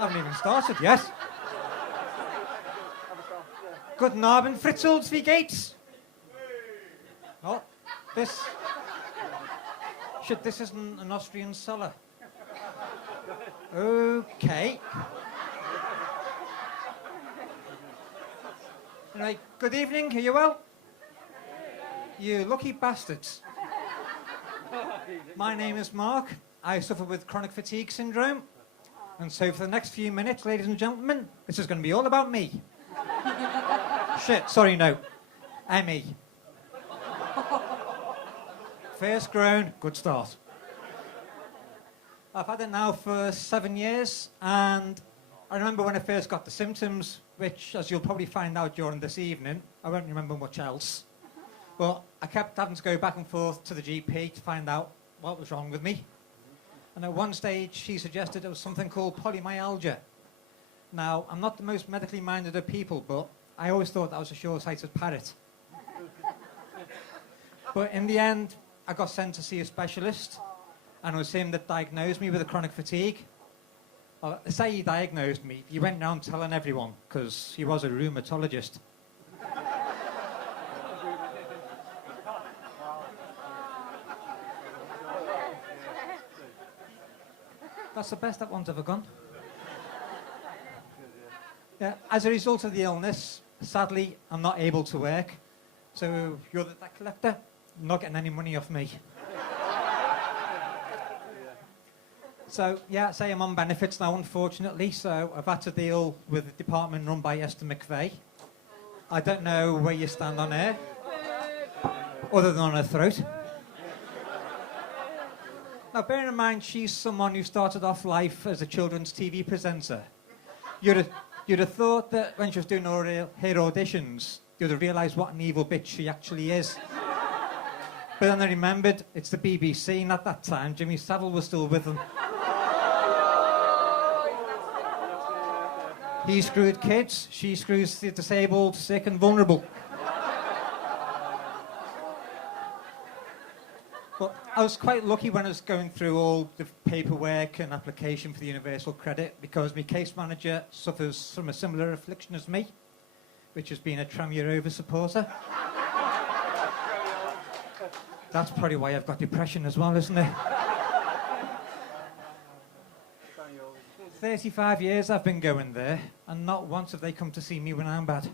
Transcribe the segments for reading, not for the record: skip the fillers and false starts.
haven't even started yet. Guten Abend, Fritzels, wie geht's? Oh, this... Shit, this isn't an Austrian cellar. Okay. Right, good evening, are you well? You lucky bastards. My name is Mark. I suffer with chronic fatigue syndrome. And so for the next few minutes, ladies and gentlemen, this is going to be all about me. Shit, sorry, no. Me. First grown, good start. I've had it now for 7 years, and I remember when I first got the symptoms, which, as you'll probably find out during this evening, I won't remember much else. But I kept having to go back and forth to the GP to find out what was wrong with me. And at one stage, she suggested it was something called polymyalgia. Now, I'm not the most medically minded of people, but I always thought that was a short-sighted parrot. But in the end, I got sent to see a specialist, and it was him that diagnosed me with a chronic fatigue. Well, to say he diagnosed me, he went around telling everyone, because he was a rheumatologist. That's the best that one's ever gone. Yeah, as a result of the illness, sadly, I'm not able to work. So you're the debt collector, not getting any money off me. So, yeah, say I'm on benefits now, unfortunately, so I've had to deal with the department run by Esther McVeigh. I don't know where you stand on her, other than on her throat. Now, bearing in mind, she's someone who started off life as a children's TV presenter. You'd have thought that when she was doing her auditions, you'd have realised what an evil bitch she actually is. But then I remembered, it's the BBC, and at that time, Jimmy Savile was still with them. He screwed kids, she screws the disabled, sick and vulnerable. But I was quite lucky when I was going through all the paperwork and application for the universal credit, because my case manager suffers from a similar affliction as me, which has been a Tranmere supporter. That's probably why I've got depression as well, isn't it? 35 years I've been going there, and not once have they come to see me when I'm bad.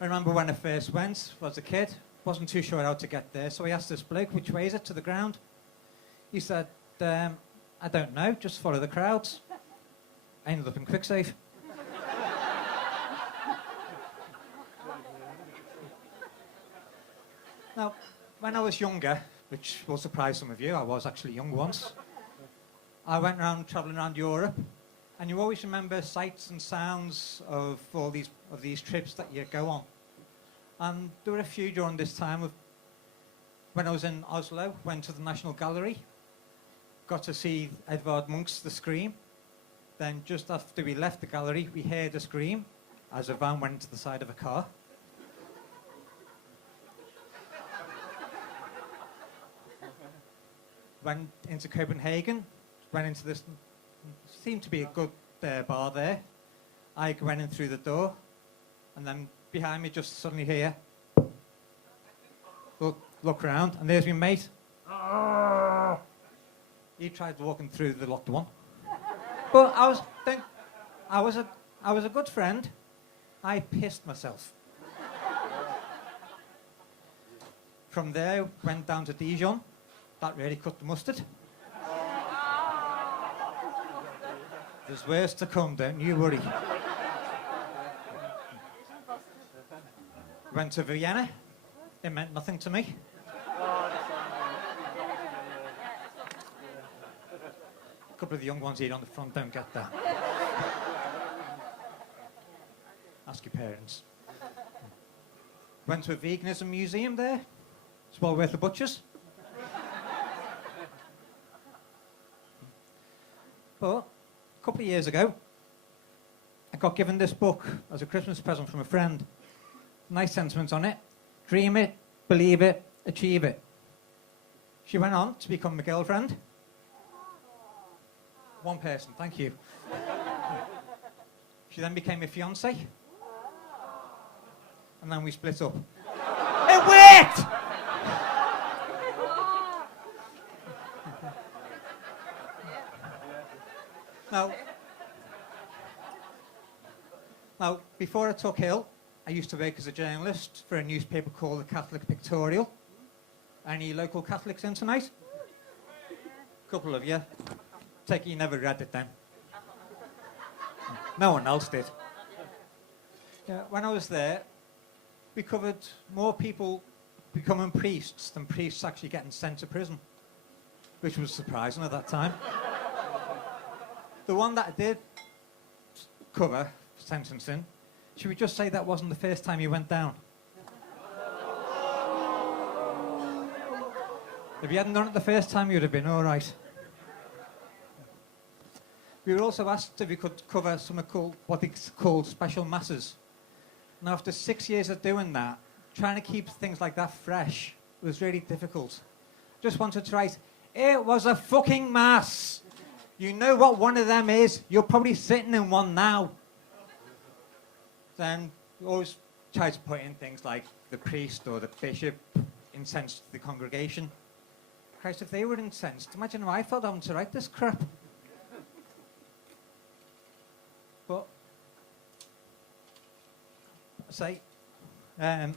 I remember when I first went, was a kid, wasn't too sure how to get there, so I asked this bloke, which way is it to the ground? He said, I don't know, just follow the crowds. I ended up in Quicksave. Now, when I was younger, which will surprise some of you, I was actually young once, I went around travelling around Europe, and you always remember sights and sounds of all these trips that you go on. And there were a few during this time. When I was in Oslo, went to the National Gallery, got to see Edvard Munch's The Scream. Then just after we left the gallery, we heard a scream as a van went into the side of a car. Went into Copenhagen, went into this, seemed to be a good bar there. I went in through the door, and then behind me, just suddenly here, look around, and there's my mate. He tried walking through the locked one. But I was a good friend. I pissed myself. From there, went down to Dijon. That really cut the mustard. There's worse to come, don't you worry. Went to Vienna. It meant nothing to me. A couple of the young ones here on the front don't get that. Ask your parents. Went to a veganism museum there. It's well worth the butchers. But a couple of years ago, I got given this book as a Christmas present from a friend. Nice sentiments on it. Dream it, believe it, achieve it. She went on to become my girlfriend. One person, thank you. She then became my fiancée. And then we split up. It worked! Now, before I took ill, I used to work as a journalist for a newspaper called the Catholic Pictorial. Any local Catholics in tonight? A couple of you. Take it you never read it then. No one else did. Yeah, when I was there, we covered more people becoming priests than priests actually getting sent to prison, which was surprising at that time. The one that I did cover, sentencing, should we just say that wasn't the first time he went down? If you hadn't done it the first time, you'd have been all right. We were also asked if we could cover something called what they called special masses. And after 6 years of doing that, trying to keep things like that fresh was really difficult. Just wanted to write, it was a fucking mass. You know what one of them is? You're probably sitting in one now. Then we always try to put in things like the priest or the bishop incensed the congregation. Christ, if they were incensed, imagine how I felt having to write this crap. But, say, yeah.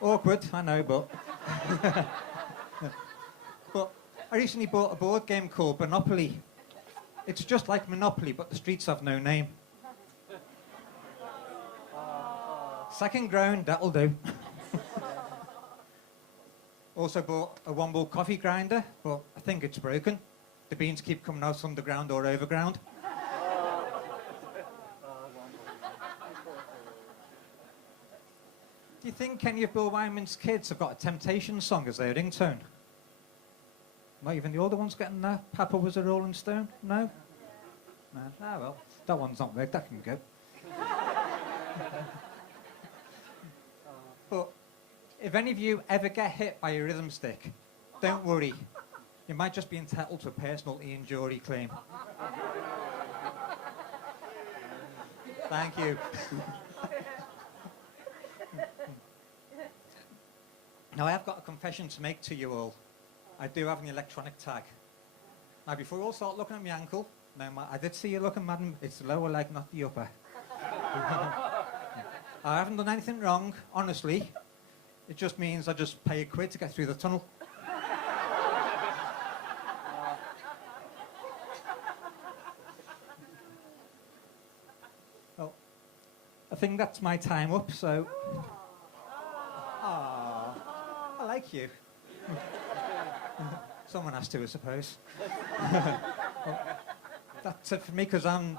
Awkward, I know, but... But I recently bought a board game called Monopoly. It's just like Monopoly, but the streets have no name. Second ground, that'll do. Also bought a one-ball coffee grinder, but I think it's broken. The beans keep coming out underground or overground. Do you think any of Bill Wyman's kids have got a Temptation song as their ringtone? Not even the older ones getting that? Papa was a Rolling Stone? No? No. Ah, well, that one's not worked. That can go. But if any of you ever get hit by a rhythm stick, don't worry. You might just be entitled to a personal Ian Jury claim. Thank you. Now, I have got a confession to make to you all. I do have an electronic tag. Now, before you all start looking at my ankle, no, I did see you looking, madam. It's the lower leg, not the upper. I haven't done anything wrong, honestly. It just means I just pay £1 to get through the tunnel. Well, I think that's my time up, so... Aww, I like you. Someone has to, I suppose. Well, that's it for me, because I'm